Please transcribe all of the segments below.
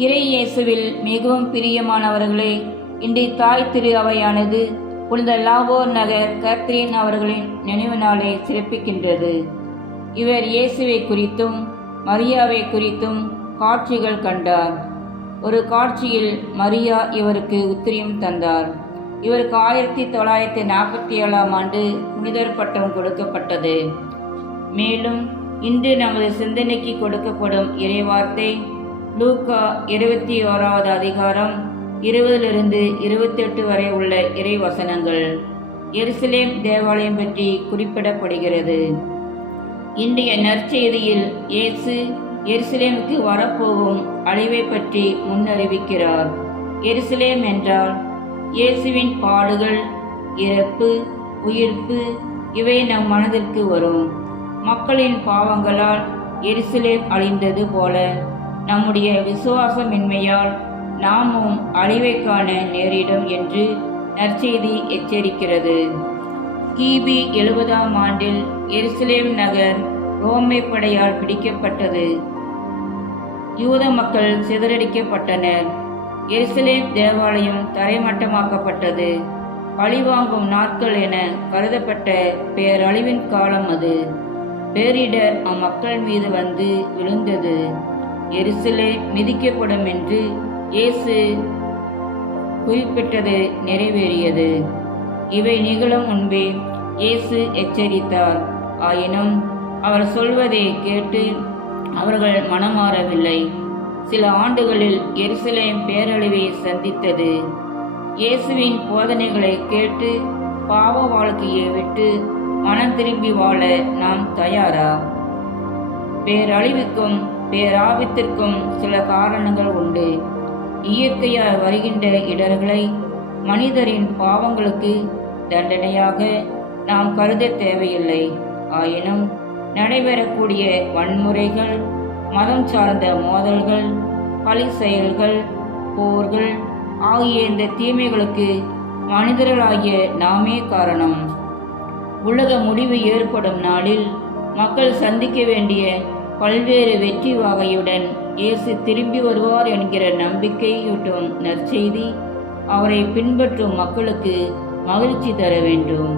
இறை இயேசுவில் மிகவும் பிரியமானவர்களே, இன்று தாய் திரு அவையானது புனித லாவோர் நகர் கத்ரீன் அவர்களின் நினைவு நாளை சிறப்பிக்கின்றது. இவர் இயேசுவை குறித்தும் மரியாவை குறித்தும் காட்சிகள் கண்டார். ஒரு காட்சியில் மரியா இவருக்கு உத்திரியம் தந்தார். இவருக்கு 1947ஆம் ஆண்டு புனிதர் பட்டம் கொடுக்கப்பட்டது. மேலும் இன்று நமது சிந்தனைக்கு கொடுக்கப்படும் இறைவார்த்தை லூக்கா 21வது அதிகாரம் 20-28 வரை உள்ள இறை வசனங்கள். எருசலேம் தேவாலயம் பற்றி குறிப்பிடப்படுகிறது. இன்றைய நற்செய்தியில் இயேசு எருசலேமுக்கு வரப்போகும் அழிவை பற்றி முன்னறிவிக்கிறார். எருசலேம் என்றால் இயேசுவின் பாடுகள், இறப்பு, உயிர்ப்பு இவை நம் மனதிற்கு வரும். மக்களின் பாவங்களால் எருசலேம் அழிந்தது போல நம்முடைய விசுவாசமின்மையால் நாமும் அழிவை காண நேரிடும் என்று நற்செய்தி எச்சரிக்கிறது. கிபி 70ஆம் ஆண்டில் எருசலேம் நகர் ரோமை படையால் பிடிக்கப்பட்டது. யூத மக்கள் சிதறடிக்கப்பட்டனர். எருசலேம் தேவாலயம் தரைமட்டமாக்கப்பட்டது. பழிவாங்கும் நாட்கள் என கருதப்பட்ட பேரழிவின் காலம் அது. பேரிடர் அம்மக்கள் மீது வந்து விழுந்தது. எருசலேம் மிதிக்கப்படும் என்று இயேசு குறிப்பிட்டது நிறைவேறியது. இவை நிகழும் முன்பே இயேசு எச்சரித்தார். ஆயினும் அவர் சொல்வதை கேட்டு அவர்கள் மனமாறவில்லை. சில ஆண்டுகளில் எருசலேம் பேரழிவை சந்தித்தது. இயேசுவின் போதனைகளை கேட்டு பாவ வாழ்க்கையை விட்டு மனம் திரும்பி வாழ நாம் தயாரா? பேரழிவுக்கும் பேராபத்திற்கும் சில காரணங்கள் உண்டு. இயற்கையால் வருகின்ற இடர்களை மனிதரின் பாவங்களுக்கு தண்டனையாக நாம் கருத தேவையில்லை. ஆயினும் நடைபெறக்கூடிய வன்முறைகள், மதம் சார்ந்த மோதல்கள், பழி செயல்கள், போர்கள் ஆகிய இந்த தீமைகளுக்கு மனிதர்களாகிய நாமே காரணம். உலக முடிவு ஏற்படும் நாளில் மக்கள் சந்திக்க வேண்டிய பல்வேறு வெற்றி வகையுடன் இயேசு திரும்பி வருவார் என்கிற நம்பிக்கையூட்டும் நற்செய்தி அவரை பின்பற்றும் மக்களுக்கு மகிழ்ச்சி தர வேண்டும்.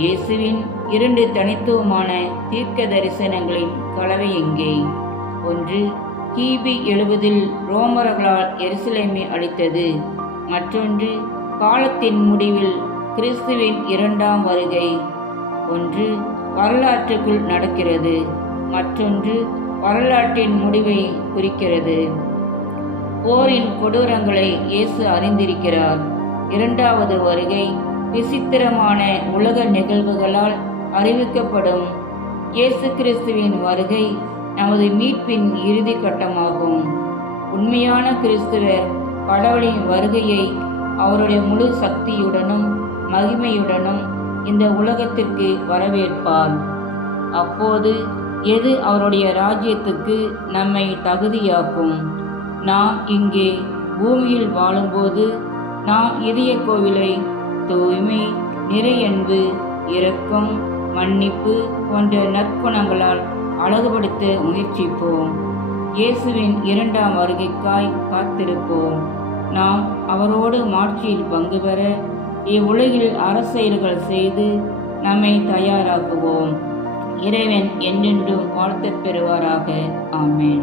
இயேசுவின் 2 தனித்துவமான தீர்க்க தரிசனங்களின் கலவை எங்கே? ஒன்று, கிபி 70இல் ரோமர்களால் எருசலேமை அழித்தது. மற்றொன்று, காலத்தின் முடிவில் கிறிஸ்துவின் 2ஆம் வருகை. ஒன்று வரலாற்றுக்குள் நடக்கிறது, மற்றொன்று வரலாற்றின் முடிவை குறிக்கிறது. போரின் கொடூரங்களை இயேசு அறிந்திருக்கிறார். 2வது வருகை விசித்திரமான உலக நிகழ்வுகளால் அறிவிக்கப்படும். இயேசு கிறிஸ்துவின் வருகை நமது மீட்பின் இறுதி கட்டமாகும். உண்மையான கிறிஸ்துவர் கடவுளின் வருகையை அவருடைய முழு சக்தியுடனும் மகிமையுடனும் இந்த உலகத்திற்கு வரவேற்பார். அப்போது எது அவருடைய ராஜ்யத்துக்கு நம்மை தகுதியாக்கும்? நாம் இங்கே பூமியில் வாழும்போது நாம் இதய கோவிலை தூய்மை, நிறையன்பு, இரக்கம், மன்னிப்பு போன்ற நற்குணங்களால் அழகுபடுத்த முயற்சிப்போம். இயேசுவின் 2ஆம் வருகைக்காய் காத்திருப்போம். நாம் அவரோடு மாட்சியில் பங்கு பெற இவ்வுலகில் அரசியல்கள் செய்து நம்மை தயாராக்குவோம். இறைவன் என்றென்றும் வாழ்த்தப் பெறுவாராக. ஆமென்.